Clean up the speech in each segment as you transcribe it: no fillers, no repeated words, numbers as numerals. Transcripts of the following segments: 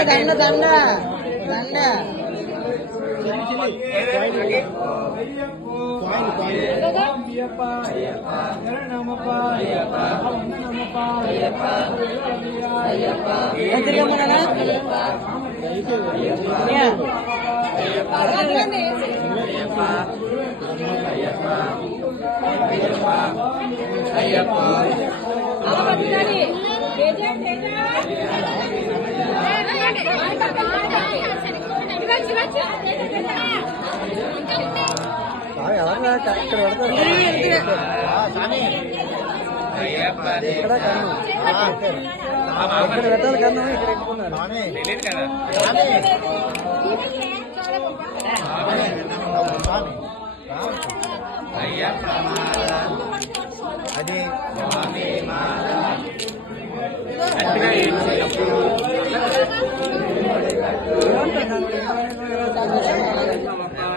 దండ దండ దండ ఎవరు ఇక్కడ పెడతారు ఇక్కడ కన్ను ఇక్కడ పెట్టాలి కన్ను ఇక్కడ ఎక్కున్నారు అది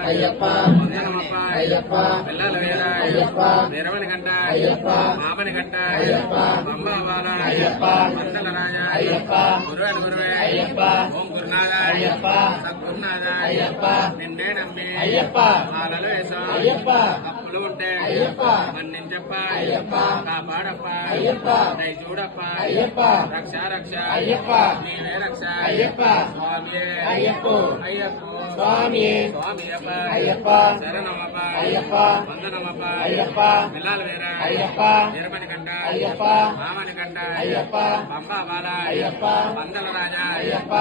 అయ్యప్ప అయ్యప్ప పిల్లల వేర అయ్యప్ప వీరమణి గంట అయ్యప్ప మామని గంట అయ్యప్ప పంబావాల అయ్యప్ప మండల రాజ అయ్యప్ప గురువైన గురువే అయ్యప్ప ఓం గురునాథ అయ్యప్ప సద్గురునాథ అయ్యప్ప నిన్నే నమ్మి అయ్యప్ప మాలలు వేసాం అయ్యప్ప అప్పులు ఉంటే అయ్యప్ప మన్నించప్ప అయ్యప్ప కాపాడప్ప అయ్యప్ప దయ చూడప్ప అయ్యప్ప రక్ష రక్ష అయ్యప్ప నీవే రక్ష అయ్యప్ప స్వామి అయ్యప్ప అయ్యప్ప స్వామి స్వామియప్ప అయ్యప్ప శరణమప్ప అయ్యప్ప వందనమప్ప అయ్యప్ప పిల్లల వేర అయ్యప్ప వీరమణి గంట అయ్యప్ప మామని గంట అయ్యప్ప పంబాబాల అయ్యప్ప వందల రాజ అయ్యప్ప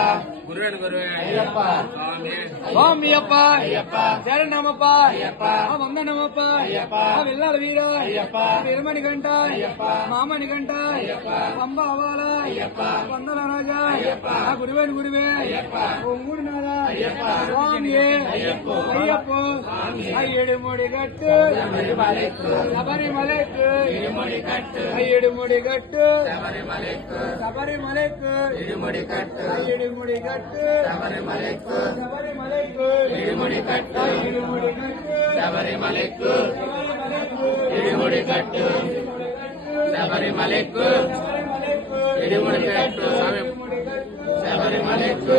గురువైన గురువే అయ్యప్ప స్వామి స్వామియప్ప అయ్యప్ప శరణమప్ప అయ్యప్ప వందనమప్ప అయ్యప్ప పిల్లల వీర అయ్యప్ప వీరమణి గంట అయ్యప్ప మామని గంట అయ్యప్ప పంబాబాల అయ్యప్ప వందల రాజ అయ్యప్ప గురువైన గురువే అయ్యప్ప ఓం గురునాథ అయ్యప్ప స్వామి అయ్యప్ప అయ్యప్ప అయ్యడు ముడి గట్టు శబరిమలైకు అయ్యడు ముడి గట్టు శబరిమలైకు అయ్యడు ముడి గట్టు శబరిమలైకు ఇడుముడి గట్టు శబరిమలైకు ఇడుముడి గట్టు శబరిమలైకు ఇడుముడి గట్టు శబరిమలైకు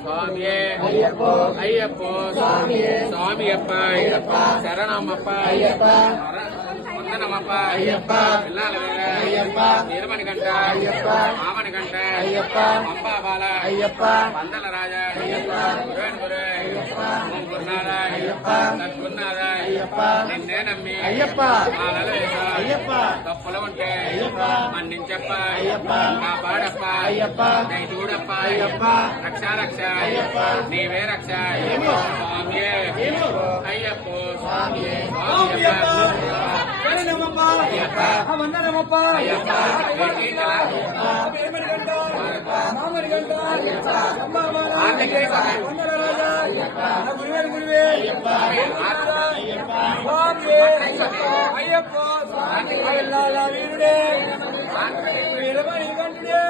స్వామియే అయ్యప్ప అయ్యప్ప స్వామియే స్వామియప్ప అయ్యప్ప శరణమప్ప అయ్యప్ప వందనమప్ప అయ్యప్ప పిల్లల వేర అయ్యప్ప వీరమణి గంట అయ్యప్ప మామని గంట అయ్యప్ప పంబాబాల అయ్యప్ప వందల రాజ అయ్యప్ప గురువైన గురువే అయ్యప్ప ఓం గురునాథ అయ్యప్ప సద్గురునాథ అయ్యప్ప నిన్నే నమ్మి అయ్యప్ప మాలలు వేసా అయ్యప్ప తప్పులు ఉంటే అయ్యప్ప మన్నించప్ప అయ్యప్ప కాపాడప్ప అయ్యప్ప దయ చూడప్ప అయ్యప్ప రక్ష రక్ష అయ్యప్ప నీవే రక్ష అయ్యప్ప స్వామియే అయ్యప్ప స్వామియే శరణమప్ప అయ్యప్ప వందనమప్ప అయ్యప్ప వీరమణి గంట మామని గంట పంబాబాల వందల రాజ అయ్యప్ప గురువైన గురువే అయ్యప్ప స్వామి అయ్యప్ప పిల్లల వీరుడే వీరమణి గంటే